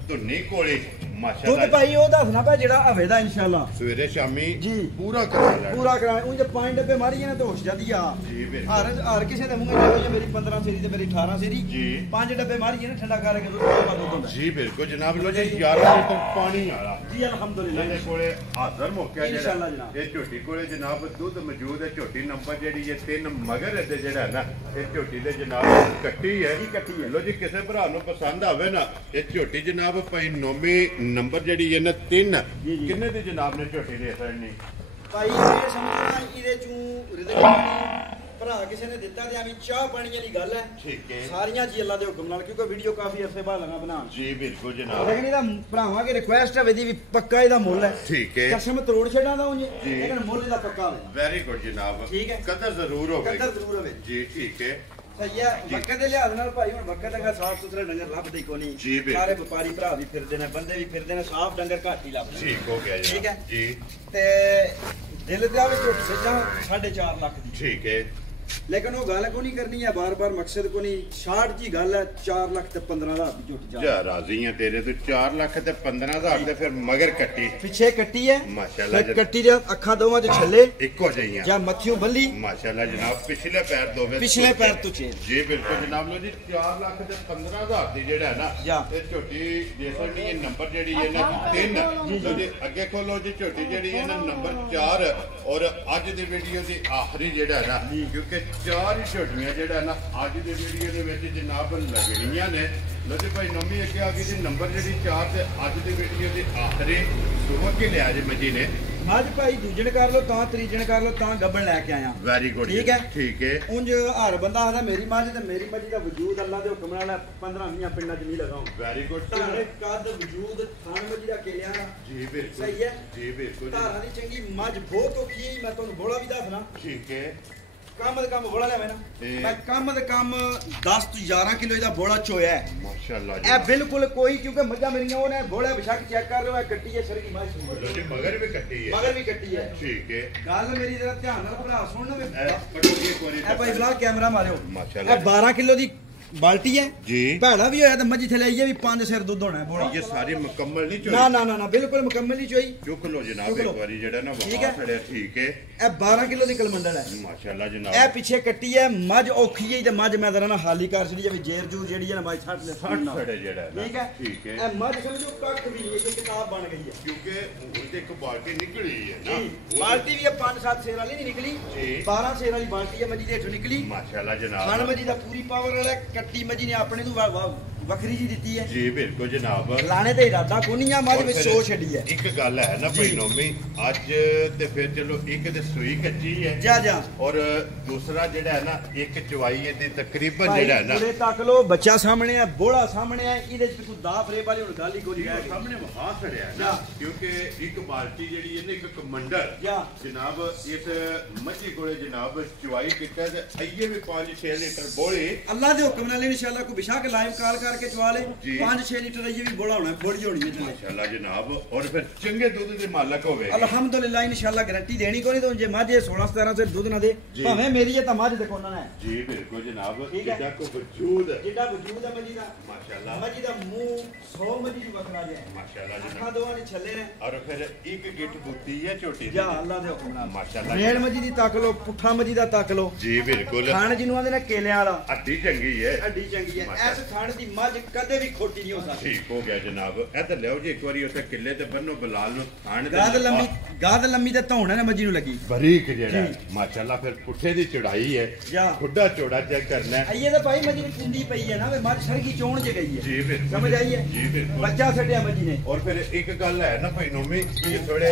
ਧੁੰਨੀ ਕੋਲੇ ਮਾਸ਼ਾਅੱਲਾ ਦੁੱਧ ਭਾਈ ਉਹ ਦੱਸਣਾ ਭਾਈ ਜਿਹੜਾ ਹਵੇ ਦਾ ਇਨਸ਼ਾਅੱਲਾ ਸਵੇਰੇ ਸ਼ਾਮੀ ਜੀ ਪੂਰਾ ਕਰਾ ਲੈਣਾ ਪੂਰਾ ਕਰਾ ਉਹ ਜੇ 5 ਡੱਬੇ ਮਾਰੀਏ ਨਾ ਤੇ ਹੋਸ਼ ਜਾਂਦੀ ਆ। ਜੀ ਬਿਲਕੁਲ। ਹਰ ਕਿਸੇ ਦੇ ਮੂੰਹ ਵਿੱਚ ਜੇ ਮੇਰੀ 15 ਸੇਰੀ ਤੇ ਮੇਰੀ 18 ਸੇਰੀ ਜੀ 5 ਡੱਬੇ ਮਾਰੀਏ ਨਾ ਠੰਡਾ ਕਰਕੇ ਦੁੱਧ ਹੁੰਦਾ ਜੀ ਬਿਲਕੁਲ ਜਨਾਬ। ਲੋ ਜੀ 11 ਲੀਟਰ ਪਾਣੀ ਵਾਲਾ ਜੀ ਅਲਹਮਦੁਲਿਲਾ ਇਹਦੇ ਕੋਲੇ ਹਾਜ਼ਰ ਮੌਕੇ ਇਨਸ਼ਾਅੱਲਾ ਜਿਹੜਾ ਜਨਾਬ। ਇਹ ਝੋਟੀ ਕੋਲੇ ਜਨਾਬ ਦੁੱਧ ਮੌਜੂਦ ਹੈ। ਝੋਟੀ ਨੰਬਰ ਜਿਹੜੀ ਹੈ 3 ਮਗਰ ਇਹਦੇ ਜਿਹੜਾ ਹੈ ਨਾ ਇਹ ਝੋਟੀ ਦੇ ਜਨਾਬ ਕੱਟੀ ਹੈ। ਕੱਟੀ ਹੈ। ਲੋ ਜੀ ਕਿਸੇ ਭਰਾ ਨੂੰ ਪਸੰਦ ਆਵੇ ਨਾ ਇਹ ਝੋਟੀ ਜਨਾਬ ਭਾਈ ਨੌਵੇਂ ਨੰਬਰ ਜਿਹੜੀ ਹੈ ਨਾ 3 ਕਿੰਨੇ ਦੀ ਜਨਾਬ ਨੇ ਝੋਟੀ ਦੇ ਫੜਨੀ ਭਾਈ ਇਹ ਸਮਝਣਾ ਇਹਦੇ ਚੋਂ ਰਿਜ਼ਲਟ ਭਰਾ ਕਿਸੇ ਨੇ ਦਿੱਤਾ ਤੇ ਐਵੇਂ ਚਾਹ ਪਾਣੀ ਵਾਲੀ ਗੱਲ ਹੈ। ਠੀਕ ਹੈ ਸਾਰੀਆਂ ਜੀ ਅੱਲਾ ਦੇ ਹੁਕਮ ਨਾਲ ਕਿਉਂਕਿ ਵੀਡੀਓ ਕਾਫੀ ਅਰਸੇ ਬਾਅਦ ਲਗਾ ਬਣਾਉਣ। ਜੀ ਬਿਲਕੁਲ ਜਨਾਬ। ਲੇਕਿਨ ਇਹਦਾ ਭਰਾਵਾਂ ਕੇ ਰਿਕੁਐਸਟ ਹੈ ਵੀ ਵੀ ਪੱਕਾ ਇਹਦਾ ਮੁੱਲ ਹੈ। ਠੀਕ ਹੈ ਕਸਮ ਤੋੜ ਛੱਡਾਂ ਦਾ ਉਂਝ ਜੀ। ਲੇਕਿਨ ਮੁੱਲ ਇਹਦਾ ਪੱਕਾ ਹੈ। ਵੈਰੀ ਗੁੱਡ ਜਨਾਬ। ਠੀਕ ਹੈ। ਕਦਰ ਜ਼ਰੂਰ ਹੋਵੇ। ਕਦਰ ਜ਼ਰੂਰ ਹੋਵੇ ਜੀ ਠੀਕ ਹੈ। ਸਹੀ ਹੈ। ਬੱਕੇ ਦੇ ਲਿਹਾਜ਼ ਨਾਲ ਭਾਈ ਹੁਣ ਬੱਕੇ ਦਾ ਸਾਫ ਸੁਥਰੇ ਡੰਗਰ ਲੱਭਦੇ ਕੋ ਨਹੀਂ। ਜੀ ਬਿਲਕੁਲ। ਸਾਰੇ ਵਪਾਰੀ ਭਰਾ ਵੀ ਫਿਰਦੇ ਨੇ ਬੰਦੇ ਵੀ ਫਿਰਦੇ ਨੇ ਸਾਫ ਡੰਗਰ ਘੱਟ ਹੀ ਲੱਭਦੇ। ਠੀਕ ਹੋ ਗਿਆ ਠੀਕ ਹੈ ਜੀ। ਤੇ ਦਿਲ ਦੇ ਆਵੇ ਝੁੱਟ ਸੱਜਾ 4.5 ਲੱਖ ਦੀ। ਠੀਕ ਹੈ। ਲੇਕਿਨ ਉਹ ਗੱਲ ਕੋ ਨਹੀਂ ਕਰਨੀ ਹੈ ਬਾਰ-ਬਾਰ ਮਕਸਦ ਕੋ ਨਹੀਂ 60 ਜੀ ਗੱਲ ਹੈ 4 ਲੱਖ ਤੇ 15,000 ਦੀ ਝੁੱਟ ਜਾ। ਜਾ ਰਾਜ਼ੀ ਆ ਤੇਰੇ ਤੋਂ 4 ਲੱਖ ਤੇ 15,000 ਤੇ ਫਿਰ ਮਗਰ ਕੱਟੀ ਪਿੱਛੇ ਕੱਟੀ ਹੈ ਮਾਸ਼ਾਅੱਲਾ ਫਿਰ ਕੱਟੀ ਦੇ ਅੱਖਾਂ ਦੋਵਾਂ ਚ ਛੱਲੇ ਇੱਕੋ ਜਿਹੀਆਂ ਜਾਂ ਮੱਥਿਓਂ ਬੱਲੀ ਮਾਸ਼ਾਅੱਲਾ ਜਨਾਬ। ਪਿਛਲੇ ਪੈਰ ਦੋਵੇਂ ਪਿਛਲੇ ਪੈਰ ਤੋਂ ਚੇਨ। ਜੀ ਬਿਲਕੁਲ ਜਨਾਬ। ਲੋ ਜੀ 4 ਲੱਖ ਤੇ 15,000 ਦੀ ਜਿਹੜਾ ਹੈ ਨਾ ਜਾ। ਇਹ ਝੋਟੀ ਦੇਖੋ ਨਹੀਂ ਇਹ ਨੰਬਰ ਜਿਹੜੀ ਹੈ ਨਾ 3 ਲੋ ਜੀ ਅੱਗੇ ਖੋਲੋ ਜੀ ਝੋਟੀ ਜਿਹੜੀ ਹੈ ਨਾ ਨੰਬਰ 4 ਔਰ ਅੱਜ ਦੀ ਵੀਡੀਓ ਦੀ ਆਖਰੀ ਜਿਹੜਾ ਹੈ ਨਾ ਕਿਉਂਕਿ 4 ਹੀ ਝੋਟੀਆਂ ਜਿਹੜਾ ਨਾ ਅੱਜ ਦੀ ਵੀਡੀਓ ਦੇ ਵਿੱਚ ਜਨਾਬ ਲੱਗਣੀਆਂ ਨੇ। ਲੋ ਜੀ ਭਾਈ ਨੌਵੀਂ ਅੱਗੇ ਆ ਗਈ ਜੀ ਨੰਬਰ ਜਿਹੜੀ 4 ਤੇ ਅੱਜ ਦੀ ਵੀਡੀਓ ਦੀ ਆਖਰੀ ਸੁਬਹ ਕੇ ਲਿਆ ਜੀ ਮੱਜੀ ਨੇ ਅੱਜ ਭਾਈ ਦੂਜਣ ਕਰ ਲੋ ਤਾਂ ਤੀਜਣ ਕਰ ਲੋ ਤਾਂ ਗੱਬਣ ਲੈ ਕੇ ਆਇਆ। ਵੈਰੀ ਗੁੱਡ ਠੀਕ ਹੈ। ਠੀਕ ਹੈ। ਉਂਝ ਹਰ ਬੰਦਾ ਆਦਾ ਮੇਰੀ ਮੱਝ ਤੇ ਮੇਰੀ ਮੱਝ ਦਾ ਵਜੂਦ ਅੱਲਾ ਦੇ ਹੁਕਮ ਨਾਲ 15-20 ਪਿੰਡਾਂ 'ਚ ਨਹੀਂ ਲਗਾਉਂ। Very good. ਧਾਰੇ ਕੱਦ ਵਜੂਦ ਥਾਣ ਮੱਝ ਦਾ ਕੇਲਿਆਂ ਦਾ ਜੀ ਬਿਲਕੁਲ ਸਹੀ ਹੈ। ਜੀ ਬਿਲਕੁਲ ਧਾਰਾਂ ਦੀ ਚੰਗੀ ਮੱਝ ਬਹੁਤ ਔਖੀ ਹੈ। ਮੈਂ ਤੁਹਾਨੂੰ ਬੋਲਾ ਵੀ ਦੱਸਣਾ ਠੀਕ ਹੈ। ਕੰਮ ਦੇ ਕੰਮ ਬੋਲਾ ਲਿਆਵੇਂ ਨਾ ਇਹ- ਮੈਂ ਕੰਮ ਦੇ ਕੰਮ 10 ਤੋਂ 11 ਕਿਲੋ ਇਹਦਾ ਬੋਲਾ ਚੋਇਆ ਹੈ। ਮਾਸ਼ਾਅੱਲਾ ਇਹ ਬਿਲਕੁਲ ਕੋਈ ਕਿਉਂਕਿ ਮੱਝਾਂ ਮੇਰੀਆਂ ਉਹਨੇ ਬੋਲਾ ਵਿਸ਼ਕ ਚੈੱਕ ਕਰ ਲਓ ਇਹ ਕੱਟੀ ਹੈ ਸਰਗੀ ਮੱਝ ਲੋ ਜੀ ਮਗਰ ਵੀ ਕੱਟੀ ਹੈ। ਮਗਰ ਵੀ ਕੱਟੀ ਹੈ। ਠੀਕ ਹੈ। ਗੱਲ ਮੇਰੀ ਜਰਾ ਧਿਆਨ ਨਾਲ ਭਰਾ ਸੁਣ ਲਵੇ ਪੜੋਗੇ ਇੱਕ ਵਾਰੀ ਇਹ ਭਾਈ ਬਲਾ ਕੈਮਰਾ ਮਾਰਿਓ। ਮਾਸ਼ਾਅੱਲਾ। ਇਹ 12 ਕਿਲੋ ਦੀ ਬਾਲਟੀ ਹੈ ਜੀ। ਭੈੜਾ ਵੀ ਹੋਇਆ ਤਾਂ ਮੱਝ ਥਲੇ ਆਈਏ ਵੀ 5 ਸਿਰ ਦੁੱਧ ਹੋਣਾ ਹੈ ਬੋਲਾ। ਇਹ ਸਾਰੀ ਮੁਕੰਮਲ ਨਹੀਂ ਚੋਈ। ਨਾ ਨਾ ਨਾ ਨਾ ਬਿਲਕੁਲ ਮੁਕੰਮਲ ਹੀ ਚੋਈ। ਚੁੱਕ ਲੋ ਜਨਾਬ ਚੁੱਕ ਇੱਕ ਲਓ। ਵਾਰੀ ਜਿਹੜਾ ਨਾ ਠੀਕ ਵਹਾ ਹੈ। ਖੜਿਆ। ਠੀਕ ਹੈ। ਇਹ 12 ਕਿਲੋ ਦੀ ਕਲਮੰਡਲ ਹੈ। ਮਾਸ਼ਾਅੱਲਾ ਇਹ ਜਨਾਬ। ਪਿੱਛੇ ਕੱਟੀ ਹੈ ਮੱਝ ਔਖੀ ਹੈ ਤੇ ਮੱਝ ਮੈਂ ਜ਼ਰਾ ਨਾ ਹਾਲੀ ਕਰ ਛੜੀ ਜਾਵੇ ਜੇਰ ਜੂਰ ਜਿਹੜੀ ਹੈ ਨਾ ਬਾਈ 60 ਲੈ 60 ਖੜੇ ਜਿਹੜਾ ਹੈ ਨਾ। ਠੀਕ ਹੈ। ਠੀਕ ਹੈ। ਇਹ ਮੱਝ ਸਮਝੋ ਕੱਖ ਵੀ ਨਹੀਂ ਹੈ ਕਿ ਕਿਤਾਬ ਬਣ ਗਈ ਹੈ। ਕਿਉਂਕਿ ਹੁਣ ਤੇ ਇੱਕ ਬਾਲਟੀ ਨਿਕਲੀ ਹੈ ਨਾ ਜੀ ਬਾਲਟੀ ਵੀ 5-7 ਸੇਰ ਵਾਲੀ ਨਹੀਂ ਨਿਕਲੀ ਜੀ। 12 ਸੇਰ ਵਾਲੀ ਬਾਲਟੀ ਹੈ ਮੱਝ ਦੇ ਹੇਠੋਂ ਨਿਕਲੀ। ਮਾਸ਼ਾਅੱਲਾ ਖਾਣ ਜਨਾਬ। ਮੱਝ ਦਾ ਪੂਰੀ ਪਾਵਰ ਵਾਲਾ ਕੱਟੀ ਮੱਝ ਨੇ ਆਪਣੇ ਨੂੰ ਵੱਖਰੀ ਜੀ ਦਿੱਤੀ ਹੈ ਜੀ ਬਿਲਕੁਲ ਜਨਾਬ ਲਾਣੇ ਤੇ ਇਰਾਦਾ ਕੋਨੀਆਂ ਮੱਝ ਵਿੱਚ ਸੋ ਛੱਡੀ ਹੈ ਇੱਕ ਗੱਲ ਹੈ ਨਾ ਭਾਈ ਨੋਮੀ ਅੱਜ ਤੇ ਫਿਰ ਚਲੋ ਇੱਕ ਤੇ ਸੂਈ ਕੱਚੀ ਹੈ ਜਾ ਔਰ ਦੂਸਰਾ ਜਿਹੜਾ ਹੈ ਨਾ ਇੱਕ ਚਵਾਈ ਇਹਦੀ ਤਕਰੀਬਨ ਜਿਹੜਾ ਹੈ ਨਾ ਪੂਰੇ ਤੱਕ ਲੋ ਬੱਚਾ ਸਾਹਮਣੇ ਆ ਬੋੜਾ ਸਾਹਮਣੇ ਆ ਇਹਦੇ ਚ ਕੋਈ ਦਾ ਫਰੇਬ ਵਾਲੀ ਹੁਣ ਗੱਲ ਹੀ ਕੋਈ ਹੈ ਸਾਹਮਣੇ ਵਹਾ ਖੜਿਆ ਨਾ ਕਿਉਂਕਿ ਇੱਕ ਬਾਲਟੀ ਜਿਹੜੀ ਇਹਨੇ ਇੱਕ ਕਮੰਡਰ ਜਨਾਬ ਇਸ ਮੱਝੀ ਕੋਲੇ ਜਨਾਬ ਚਵਾਈ ਕੀਤਾ ਤੇ ਅਈਏ ਵੀ 5-6 ਲੀਟਰ ਬੋਲੇ ਅੱਲਾ ਦੇ ਹੁਕਮ ਨਾਲ ਇਨਸ਼ਾਅੱਲਾ ਕੋਈ ਬਿਸ਼ਾ ਕੇ ਲਾਈਵ ਕਾਲ ਕਰਕੇ ਚਵਾ ਲੇ 5-6 ਲੀਟਰ ਅਈਏ ਵੀ ਬੋੜਾ ਹੋਣਾ ਬੋੜੀ ਹੋਣੀ ਹੈ ਮਾਸ਼ਾਅੱਲਾ ਜਨਾਬ ਔਰ ਫਿਰ ਚੰਗੇ ਦੁੱਧ ਦੇ ਮਾਲਕ ਹੋਵੇ ਅਲਹਮਦੁਲਿਲਾ ਇਨਸ਼ਾਅੱਲਾ ਗਾਰੰਟੀ ਦੇਣੀ ਕੋਈ ਨਹੀਂ ਤਾਂ ਜੇ ਮੱਝ 16-17 ਸੇ ਦੁੱਧ ਨਾ ਦੇ ਭਾਵੇਂ ਮੇਰੀ ਹੈ ਤਾਂ ਮੱਝ ਦੇਖੋ ਨਾ ਹੈ ਜੀ ਬਿਲਕੁਲ ਜਨਾਬ ਜਿੱਡਾ ਕੋ ਵਜੂਦ ਜਿੱਡਾ ਵਜੂਦ ਹੈ ਮੱਝ ਦਾ ਮਾਸ਼ਾਅੱਲਾ ਮੱਝ ਦਾ ਮੂੰਹ 100 ਮੱਝ ਦੀ ਵਖਰਾ ਜਿਹਾ ਮਾਸ਼ਾਅੱਲਾ ਜਨਾਬ ਅੱਖਾਂ ਦੋਵਾਂ ਦੇ ਛੱਲੇ ਨੇ ਔਰ ਫਿਰ ਇੱਕ ਗਿੱਟ ਬੁੱਤੀ ਹੈ ਛੋਟੀ ਜਾ ਅੱਲਾ ਦੇ ਹੁਕਮ ਨਾਲ ਮਾਸ਼ਾਅੱਲਾ ਮੇਲ ਮੱਝ ਦੀ ਤੱਕ ਲੋ ਪੁੱਠਾ ਮੱਝ ਦਾ ਤੱਕ ਲੋ ਜੀ ਬਿਲਕੁਲ ਖਾਣ ਜਿਹਨੂੰ ਆਂਦੇ ਨੇ ਕੇਲਿਆਂ ਵਾਲਾ ਹੱਡੀ ਚੰਗੀ ਹੈ ਹੱਡੀ ਚੰਗੀ ਹੈ ਐਸ ਖਾਣ ਦੀ ਮੱਝ ਕਦੇ ਵੀ ਖੋਟੀ ਨਹੀਂ ਹੋ ਸਕਦੀ ਠੀਕ ਹੋ ਗਿਆ ਜਨਾਬ ਇਹ ਤਾਂ ਲਿਓ ਜੀ ਇੱਕ ਵਾਰੀ ਉੱਥੇ ਕਿੱਲੇ ਤੇ ਬੰਨੋ ਬਲਾਲ ਨੂੰ ਖਾਣ ਦੇ ਗਾਦ ਲੰਮੀ ਤੇ ਧੌਣ ਹੈ ਮੱਝੀ ਨੂੰ ਲੱਗੀ ਬਰੀਕ ਜਿਹੜਾ ਮਾਸ਼ਾਅੱਲਾ ਫਿਰ ਪੁੱਠੇ ਦੀ ਚੜਾਈ ਹੈ ਖੁੱਡਾ ਚੋੜਾ ਚੈੱਕ ਕਰਨਾ ਹੈ ਇਹ ਤਾਂ ਭਾਈ ਮੱਝੀ ਦੀ ਕੁੰਡੀ ਪਈ ਹੈ ਨਾ ਵੇ ਮੱਝ ਸਰਗੀ ਚੋਣ ਚ ਗਈ ਹੈ ਜੀ ਬਿਲਕੁਲ ਸਮਝ ਆਈ ਹੈ ਜੀ ਬਿਲਕੁਲ ਬੱਚਾ ਛੱਡਿਆ ਮੱਝੀ ਨੇ ਔਰ ਫਿਰ ਇੱਕ ਗੱਲ ਹੈ ਨਾ ਭਾਈ ਨੋਮੀ ਕਿ ਥੋੜੇ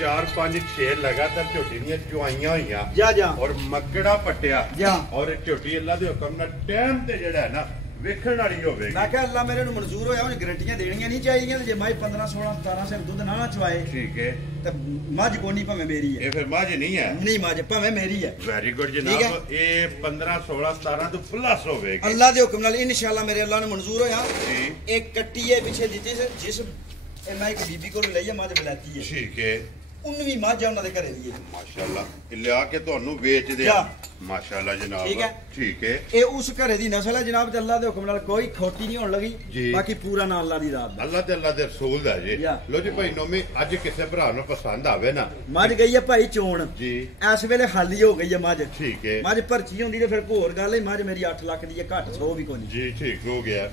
4-5-6 ਲਗਾਤਾਰ ਝੋਟੀ ਦੀਆਂ ਚੁਆਈਆਂ ਹੋਈਆਂ ਜਾ ਔਰ ਮੱਕੜਾ ਪੱਟਿਆ ਜਾ ਔਰ ਝੋਟੀ ਅੱਲਾ ਦੇ ਹੁਕਮ ਨਾਲ ਟਾਈਮ ਤੇ ਜਿਹੜਾ ਹੈ ਨਾ ਵੇਖਣ ਵਾਲੀ ਹੋਵੇਗੀ ਮੈਂ ਕਿਹਾ ਅੱਲਾ ਮੇਰੇ ਨੂੰ ਮਨਜ਼ੂਰ ਹੋਇਆ ਉਹਨੇ ਗਰੰਟੀਆਂ ਦੇਣੀਆਂ ਨਹੀਂ ਚਾਹੀਦੀਆਂ ਜੇ ਮਾਈ 15-16-17 ਸਿਰ ਦੁੱਧ ਨਾ ਚਵਾਏ ਠੀਕ ਹੈ ਤੇ ਮੱਝ ਕੋਨੀ ਭਾਵੇਂ ਮੇਰੀ ਹੈ ਇਹ ਫਿਰ ਮੱਝ ਨਹੀਂ ਹੈ ਨਹੀਂ ਮੱਝ ਭਾਵੇਂ ਮੇਰੀ ਹੈ ਵੈਰੀ ਗੁੱਡ ਜਨਾਬ ਇਹ 15-16-17 ਤੋਂ ਪਲੱਸ ਹੋਵੇਗੀ ਅੱਲਾ ਦੇ ਹੁਕਮ ਨਾਲ ਇਨਸ਼ਾਅੱਲਾ ਮੇਰੇ ਅੱਲਾ ਨੂੰ ਮਨਜ਼ੂਰ ਹੋਇਆ ਜੀ ਇੱਕ ਕੱਟੀ ਹੈ ਪਿੱਛੇ ਦਿੱਤੀ ਸੀ ਜਿਸ ਇਹ ਮੈਂ ਇੱਕ ਬੀਬੀ ਕੋਲ ਲਈ ਹੈ ਮੱਝ ਬਲਾਤੀ ਹੈ ਠੀਕ ਹੈ 19ਵੀਂ ਮੱਝ ਉਹਨਾਂ ਦੇ ਘਰੇ ਦੀ ਹੈ ਮਾਸ਼ਾਅੱਲਾ ਇਹ ਲਿਆ ਕੇ ਤੁਹਾਨੂੰ ਵੇਚਦੇ ਆ ਮਾਸ਼ਾਅੱਲਾ ਜਨਾਬ ਠੀਕ ਹੈ ਇਹ ਉਸ ਘਰੇ ਦੀ ਨਸਲ ਹੈ ਜਨਾਬ ਤੇ ਅੱਲਾ ਦੇ ਹੁਕਮ ਨਾਲ ਕੋਈ ਖੋਟੀ ਨਹੀਂ ਹੋਣ ਲੱਗੀ ਬਾਕੀ ਪੂਰਾ ਨਾਂ ਅੱਲਾ ਦੀ ਰਾਤ ਦਾ ਅੱਲਾ ਤੇ ਅੱਲਾ ਦੇ ਰਸੂਲ ਦਾ ਜੀ ਲੋ ਜੀ ਭਾਈ ਨੋਮੀ ਅੱਜ ਕਿਸੇ ਭਰਾ ਨੂੰ ਪਸੰਦ ਆਵੇ ਨਾ ਮੱਝ ਗਈ ਹੈ ਭਾਈ ਚੋਣ ਜੀ ਇਸ ਵੇਲੇ ਖਾਲੀ ਹੋ ਗਈ ਹੈ ਮੱਝ ਠੀਕ ਹੈ ਮੱਝ ਭਰਚੀ ਹੁੰਦੀ ਤੇ ਫਿਰ ਹੋਰ ਗੱਲ ਹੈ ਮੱਝ ਮੇਰੀ 8 ਲੱਖ ਦੀ ਹੈ ਘੱਟ 100 ਵੀ ਕੋਈ ਨਹੀਂ ਜੀ ਠੀਕ ਹੋ ਗਿਆ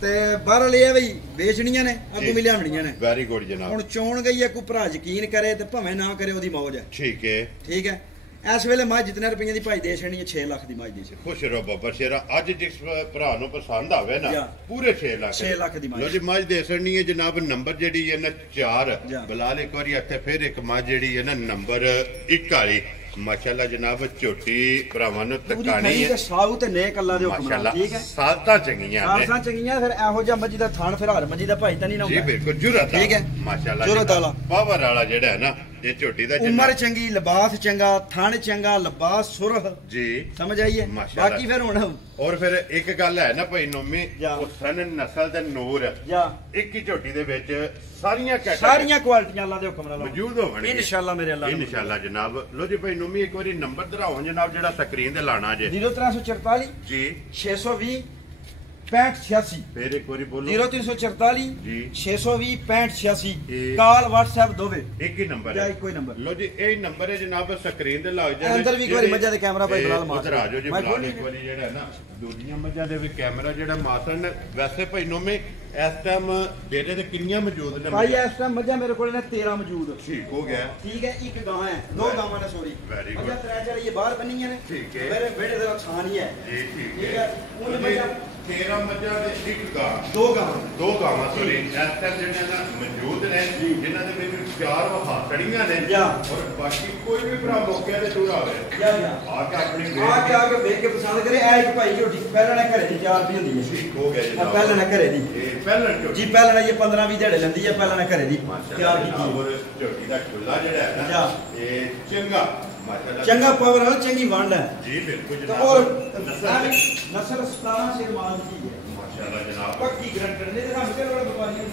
ਤੇ ਬਾਹਰ ਲਿਆ ਬਈ ਵੇਚਣੀਆਂ ਨੇ ਅੱਗੋਂ ਵੀ ਲਿਆਵਣੀਆਂ ਨੇ ਵੈਰੀ ਗੁੱਡ ਜਨਾਬ ਹੁਣ ਚੋਣ ਗਈ ਹੈ ਕੋਈ ਭਰਾ ਯਕੀਨ ਕਰੇ ਤੇ ਭਾਵੇਂ ਨਾ ਕਰੇ ਉਹਦੀ ਮੌਜ ਹੈ ਠੀਕ ਹੈ ਇਸ ਵੇਲੇ ਮੱਝ ਜਿੰਨੇ ਰੁਪਈਆਂ ਦੀ ਭਾਈ ਦੇ ਛਣੀ ਹੈ 6 ਲੱਖ ਦੀ ਮੱਝ ਦੇ ਛਣੀ ਖੁਸ਼ ਰਹੋ ਬਾਬਾ ਸ਼ੇਰਾ ਅੱਜ ਜਿਸ ਭਰਾ ਨੂੰ ਪਸੰਦ ਆਵੇ ਨਾ ਪੂਰੇ 6 ਲੱਖ ਦੀ ਮੱਝ ਲੋ ਜੀ ਮੱਝ ਦੇ ਛਣੀ ਹੈ ਜਨਾਬ ਨੰਬਰ ਜਿਹੜੀ ਹੈ ਨਾ 4 ਬਲਾਲ ਇੱਕ ਵਾਰੀ ਇੱਥੇ ਫਿਰ ਇੱਕ ਮੱਝ ਜਿਹੜੀ ਹੈ ਨਾ ਨੰਬਰ 1 ਵਾਲੀ ਮਾਸ਼ਾਅੱਲਾ ਜਨਾਬ ਝੋਟੀ ਭਰਾਵਾਂ ਨੂੰ ਤਕਾਣੀ ਹੈ ਸਾਊ ਤੇ ਨੇਕ ਅੱਲਾ ਦੇ ਹੁਕਮ ਨਾਲ ਠੀਕ ਹੈ ਸਾਲਤਾਂ ਚੰਗੀਆਂ ਨੇ ਸਾਲਤਾਂ ਚੰਗੀਆਂ ਫਿਰ ਇਹੋ ਜਿਹਾ ਮੱਝ ਦਾ ਥਾਣ ਫਿਰ ਹਰ ਮੱਝ ਦਾ ਭਾਈ ਤਾਂ ਨਹੀਂ ਨਾ ਹੁੰਦਾ ਜੀ ਬਿਲਕੁਲ ਜੁਰਤ ਠੀਕ ਹੈ ਮਾਸ਼ਾਅੱਲਾ ਜੁਰਤ ਵਾਲਾ ਪਾਵਰ ਵਾਲਾ ਜਿਹੜਾ ਹੈ ਨਾ ਇਹ ਝੋਟੀ ਦਾ ਉਮਰ ਚੰਗੀ ਲਿਬਾਸ ਚੰਗਾ ਥਣ ਚੰਗਾ ਲਿਬਾਸ ਸੁਰਖ ਜੀ ਸਮਝ ਆਈਏ ਬਾਕੀ ਫਿਰ ਹੁਣ ਔਰ ਫਿਰ ਇੱਕ ਗੱਲ ਹੈ ਨਾ ਭਾਈ ਨੋਮੀ ਹੁਸਨ ਨਸਲ ਤੇ ਨੂਰ ਇੱਕ ਹੀ ਝੋਟੀ ਦੇ ਵਿੱਚ ਸਾਰੀਆਂ ਕੁਆਲਿਟੀਆਂ ਅੱਲਾ ਦੇ ਹੁਕਮ ਨਾਲ ਮੌਜੂਦ ਹੋਣਗੀਆਂ ਇਨਸ਼ਾਅੱਲਾ ਮੇਰੇ ਅੱਲਾ ਇਨਸ਼ਾਅੱਲਾ ਜਨਾਬ ਲੋ ਜੀ ਭਾਈ ਨੋਮੀ ਇੱਕ ਵਾਰੀ ਨੰਬਰ ਦਰਾਓ ਜਨਾਬ ਜਿਹੜਾ ਸਕਰੀਨ ਤੇ ਲਾਣਾ ਜੇ 0344 ਜੀ 620 6586 ਫਿਰ ਇੱਕ ਵਾਰੀ ਬੋਲੋ 0344 ਜੀ 620 6586 ਕਾਲ WhatsApp ਦੋਵੇ ਇੱਕ ਹੀ ਨੰਬਰ ਹੈ ਕੋਈ ਨੰਬਰ ਲੋ ਜੀ ਇਹ ਨੰਬਰ ਹੈ ਜਨਾਬ ਸਕਰੀਨ ਤੇ ਲੱਗ ਜਾਣਾ ਅੰਦਰ ਵੀ ਇੱਕ ਵਾਰੀ ਮੱਝਾਂ ਦੇ ਕੈਮਰਾ ਭਾਈ ਬਲਾਲ ਮਾਰ ਉਧਰ ਆ ਜਾਓ ਜੀ ਬਲਾਲ ਇੱਕ ਵਾਰੀ ਜਿਹੜਾ ਨਾ ਦੂਜੀਆਂ ਮੱਝਾਂ ਦੇ ਵੀ ਕੈਮਰਾ ਜਿਹੜਾ ਮਾਸਨ ਵੈਸੇ ਭਾਈ ਨੋਮੇ ਇਸ ਟਾਈਮ ਡੇਰੇ ਤੇ ਕਿੰਨੀਆਂ ਮੌਜੂਦ ਨੇ ਭਾਈ ਇਸ ਟਾਈਮ ਮੱਝਾਂ ਮੇਰੇ ਕੋਲ ਨੇ 13 ਮੌਜੂਦ ਠੀਕ ਹੋ ਗਿਆ ਠੀਕ ਹੈ ਇੱਕ ਗਾਂ ਹੈ ਦੋ ਗਾਵਾਂ ਨੇ ਸੋਰੀ ਮੱਝਾਂ ਤਰੇ ਚੜੀ ਬਾਹਰ ਬੰਨੀਆਂ ਨੇ ਠੀਕ ਹੈ ਮੇਰੇ ਬੇੜੇ ਦਾ ਖਾਨ ਹੀ ਹੈ ਜੀ ਠੀਕ ਹੈ ਉਹ ਮੱਝਾਂ 13 ਮੱਝਾਂ ਦੇ ਇੱਕ ਗਾਂ ਦੋ ਗਾਵਾਂ ਸੋਰੀ ਇਸ ਟਾਈਮ ਜਿਹੜੀਆਂ ਨਾ ਮੌਜੂਦ ਨੇ ਜਿਨ੍ਹਾਂ ਦੇ ਵਿੱਚ 4 ਵਹਾੜੀਆਂ ਨੇ ਔਰ ਬਾਕੀ ਕੋਈ ਵੀ ਭਰਾ ਮੌਕੇ ਤੇ ਟੂਰ ਆਵੇ ਆ ਕੇ ਆਪਣੀ ਆ ਕੇ ਵੇਖ ਕੇ ਪਸੰਦ ਕਰੇ ਐ ਇੱਕ ਭਾਈ ਝੋਟੀ ਪਹਿਲਾਂ ਨੇ ਘਰੇ ਦੀ 4 ਦੀ ਹੁੰਦੀ ਹੈ ਠੀਕ ਹੋ ਗਿਆ ਜੀ ਪਹਿਲਾਂ ਨੇ ਘਰੇ ਦੀ ਪਹਿਲਾਂ ਪਹਿਲਾਂ ਇਹ 15-20 ਦਿਹਾੜੇ ਲੈਂਦੀ ਹੈ ਪਹਿਲਾਂ ਨੇ ਘਰੇ ਦੀ ਤਿਆਰ ਕੀਤੀ ਔਰ ਝੋਟੀ ਦਾ ਖੁੱਲਾ ਜਿਹੜਾ ਹੈ ਨਾ ਇਹ ਚੰਗਾ ਚੰਗਾ ਪਾਵਰ ਵਾਲਾ ਚੰਗੀ ਵੰਡ ਹੈ ਜੀ ਬਿਲਕੁਲ ਜਨਾਬ ਔਰ ਨਸਲ 17 ਸੇ ਮਾਲ ਦੀ ਹੈ ਮਾਸ਼ਾਅੱਲਾ ਜਨਾਬ ਪੱਕੀ ਗਰੰਟੀ ਨੇ ਦਿਖਾ ਕੇ ਵਾਲਾ ਵਪਾਰੀ ਨੇ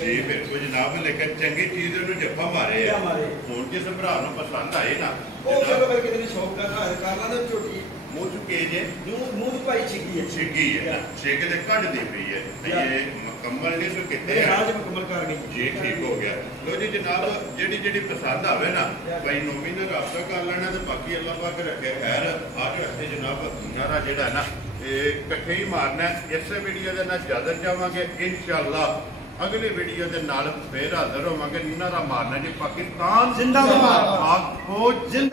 ਜੀ ਬਿਲਕੁਲ ਜਨਾਬ ਲੇਕਿਨ ਚੰਗੀ ਚੀਜ਼ ਨੂੰ ਜੱਫਾ ਮਾਰੇ ਆ ਹੁਣ ਕਿਸ ਭਰਾ ਨੂੰ ਪਸੰਦ ਆਏ ਨਾ ਉਹ ਚਲੋ ਫਿਰ ਕਿਤੇ ਸ਼ੌਕ ਕਰ ਲਾਂਦੇ ਝੋਟੀ ਮੂੰਹ ਚੁੱਕੇ ਜੇ ਮੂੰਹ ਭਾਈ ਛਿੱਗੀ ਹੈ ਛਿੱਗ ਤੇ ਕੱਢਦੀ ਪਈ ਹੈ ਇਹ ਮੁਕੰਮਲ ਨਹੀਂ ਸੋ ਕਿਤੇ ਰਾਜ ਮੁਕੰਮਲ ਕਰ ਗਈ ਜੀ ਠੀਕ ਹੋ ਗਿਆ ਲੋ ਜੀ ਜਨਾਬ ਜਿਹੜੀ ਪਸੰਦ ਆਵੇ ਨਾ ਭਾਈ ਨੋਮੀ ਨਾਲ ਰਾਬਤਾ ਕਰ ਲੈਣਾ ਤੇ ਬਾਕੀ ਅੱਲਾਹ ਪਾਕ ਰੱਖੇ ਖੈਰ ਆਜ ਰੱਖੇ ਜਨਾਬ ਨਾਰਾ ਜਿਹੜਾ ਨਾ ਇਹ ਇਕੱਠੇ ਹੀ ਮਾਰਨਾ ਇਸੇ ਵੀਡੀਓ ਦੇ ਨਾਲ ਇਜਾਜ਼ਤ ਚਾਹਾਂਗੇ ਇਨਸ਼ਾਅੱਲਾ ਅਗਲੀ ਵੀਡੀਓ ਦੇ ਨਾਲ ਫੇਰ ਹਾਜ਼ਰ ਹੋਵਾਂਗੇ ਨਾਰਾ ਮਾਰਨਾ ਜੀ ਪਾਕਿਸਤਾਨ ਜ਼ਿੰਦਾਬਾਦ।